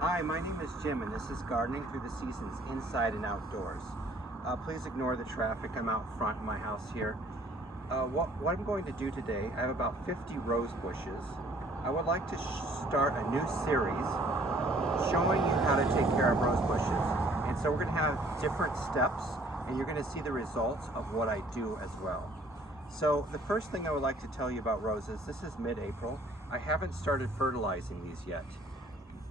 Hi, my name is Jim, and this is Gardening Through the Seasons Inside and Outdoors. Please ignore the traffic. I'm out front in my house here. What I'm going to do today, I have about 50 rose bushes. I would like to start a new series showing you how to take care of rose bushes. And so we're going to have different steps, and you're going to see the results of what I do as well. So the first thing I would like to tell you about roses, this is mid-April. I haven't started fertilizing these yet.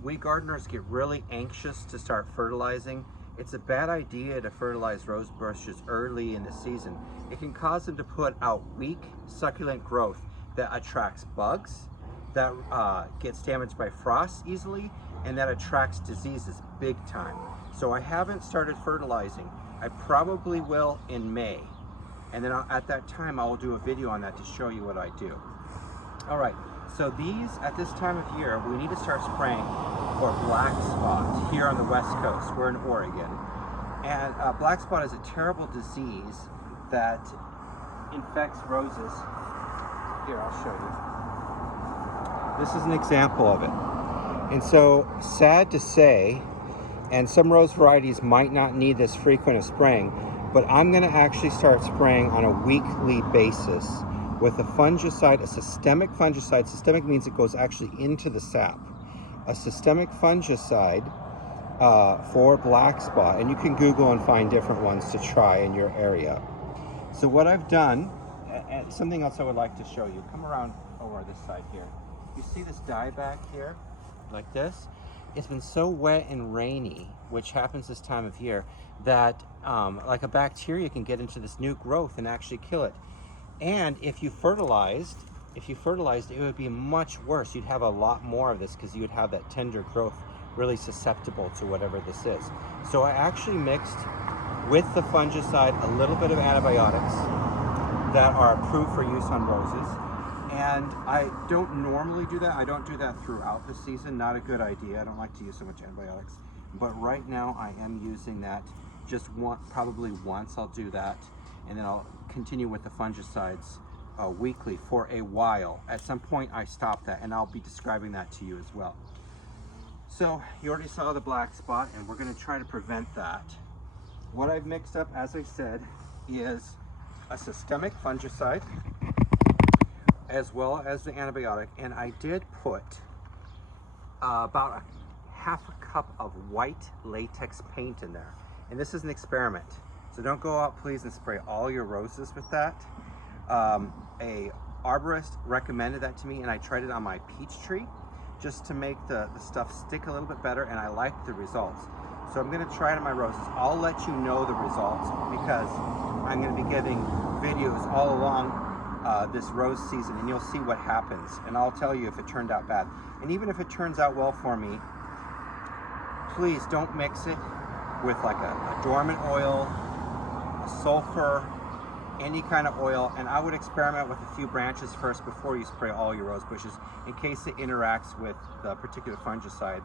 We gardeners get really anxious to start fertilizing. It's a bad idea to fertilize rose bushes early in the season. It can cause them to put out weak, succulent growth that attracts bugs, that gets damaged by frost easily, and that attracts diseases big time. So I haven't started fertilizing. I probably will in May. And then at that time, I will do a video on that to show you what I do. All right, so these, at this time of year, we need to start spraying for black spot here on the West Coast. We're in Oregon. And black spot is a terrible disease that infects roses. Here, I'll show you. This is an example of it. And so, sad to say, and some rose varieties might not need this frequent of spraying, but I'm gonna actually start spraying on a weekly basis with a fungicide, a systemic fungicide. Systemic means it goes actually into the sap. A systemic fungicide for black spot, and you can Google and find different ones to try in your area. So what I've done, and something else I would like to show you, come around over this side here. You see this dieback here, like this? It's been so wet and rainy, which happens this time of year, that like a bacteria can get into this new growth and actually kill it. And if you fertilized, it would be much worse. You'd have a lot more of this because you would have that tender growth really susceptible to whatever this is. So I actually mixed with the fungicide a little bit of antibiotics that are approved for use on roses. And I don't normally do that. I don't do that throughout the season. Not a good idea. I don't like to use so much antibiotics. But right now I am using that just probably once I'll do that. And then I'll continue with the fungicides weekly for a while. At some point I stop that, and I'll be describing that to you as well. So you already saw the black spot, and we're going to try to prevent that. What I've mixed up, as I said, is a systemic fungicide as well as the antibiotic, and I did put about a half a cup of white latex paint in there. And this is an experiment. So don't go out, please, and spray all your roses with that. A arborist recommended that to me, and I tried it on my peach tree just to make the stuff stick a little bit better, and I liked the results. So I'm gonna try it on my roses. I'll let you know the results because I'm gonna be giving videos all along this rose season, and you'll see what happens. And I'll tell you if it turned out bad. And even if it turns out well for me, please don't mix it with like a dormant oil, sulfur, any kind of oil, and I would experiment with a few branches first before you spray all your rose bushes in case it interacts with the particular fungicide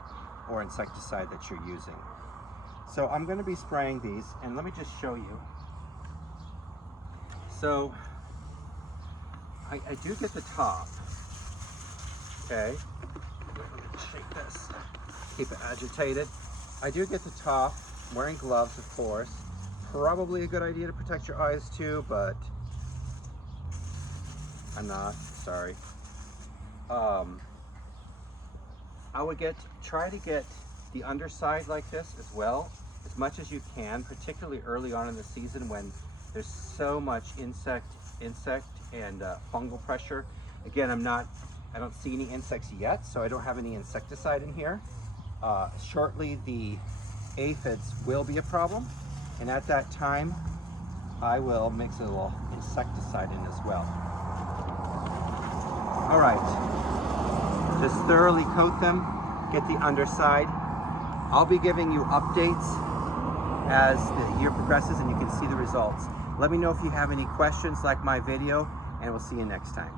or insecticide that you're using. So I'm going to be spraying these, and let me just show you. So I do get the top, okay? Let me shake this, keep it agitated. I do get the top, I'm wearing gloves of course. Probably a good idea to protect your eyes too, but I'm not, sorry. I would try to get the underside like this as well, as much as you can, particularly early on in the season when there's so much insect and fungal pressure. Again, I don't see any insects yet, so I don't have any insecticide in here. Shortly, the aphids will be a problem. And at that time, I will mix a little insecticide in as well. All right, just thoroughly coat them, get the underside. I'll be giving you updates as the year progresses and you can see the results. Let me know if you have any questions like my video, and we'll see you next time.